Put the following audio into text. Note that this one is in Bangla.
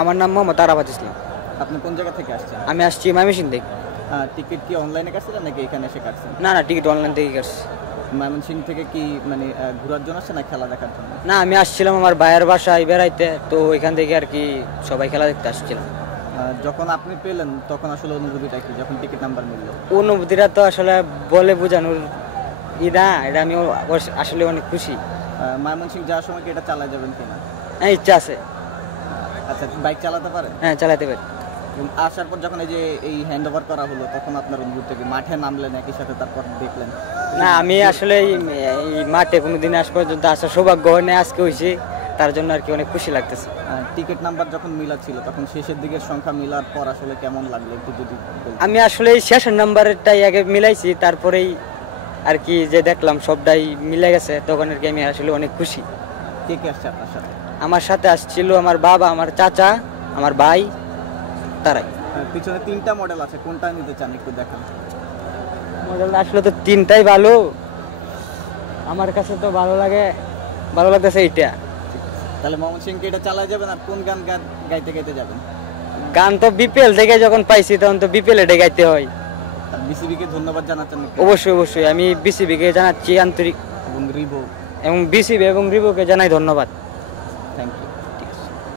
আমার নাম মোহাম্মদ আরাফাত ইসলাম। আপনি কোন জায়গা থেকে আসছেন? আমি আসছি ময়মনসিংহ থেকে। টিকিট কি অনলাইনে কাটছিলেন নাকি এখানে এসে কাটছেন? না না, টিকিট অনলাইন থেকে কাটছি। ময়মনসিংহ থেকে কি মানে ঘোরার জন্য আসছে না খেলা দেখার জন্য? না, আমি আসছিলাম আমার ভাইয়ের বাসায় বেড়াইতে, তো ওইখান থেকে আর কি সবাই খেলা দেখতে আসছিলাম। যখন আপনি পেলেন তখন আসলে অনুভূতিটা কি, যখন টিকিট নাম্বার মিললো? অনুভূতিটা তো আসলে বলে বোঝানোর না, এটা আমি আসলে অনেক খুশি। ময়মনসিংহ যাওয়ার সময় কি এটা চালা যাবেন কিনা? হ্যাঁ, ইচ্ছা আছে। আচ্ছা, বাইক চালাতে পারেন? হ্যাঁ, চালাতে পারি। এবং আসার পর যখন এই যে এই হ্যান্ড ওভার করা হলো তখন আপনার অনুভূতি কি? মাঠে নামলেন একই সাথে, তারপর দেখলেন? না, আমি আসলে এই মাঠে কোনোদিন আজ পর্যন্ত আসার সৌভাগ্য হয় না, আজকে হয়েছে, তার জন্য আর কি অনেক খুশি লাগতেছে। টিকিট নাম্বার যখন মিলা ছিল তখন শেষের দিকের সংখ্যা মিলার পর আসলে কেমন লাগলো একটু যদি বলতেন। আমি আসলে এই শেষের নাম্বারটাই আগে মিলাইছি, তারপরেই আর কি যে দেখলাম সবটাই মিলে গেছে, তখন আর কি আমি আসলে অনেক খুশি। কে কে আসছে আপনার সাথে? আমার সাথে আসছিল আমার বাবা, আমার চাচা, আমার ভাই, তারাই। পিছনে 3টা মডেল আছে, কোনটা নিতে চান একটু দেখান। মডেল আসলে তো 3টাই ভালো, আমার কাছে তো ভালো লাগতেছে এইটা। তাহলে ময়মনসিংহ এটা চালায় যাবেন, আর কোন গান গাইতে গাইতে যাবেন? গান তো বিপিএল থেকে যখন পাইছি তখন তো বিপিএল এ গাইতে হয়। বিসিবি কে ধন্যবাদ জানাচ্ছেন? অবশ্যই অবশ্যই, আমি বিসিবি কে জানাচ্ছি আন্তরিক, এবং রিভো এবং বিসিবি এবং রিভোকে জানাই ধন্যবাদ। Thank you.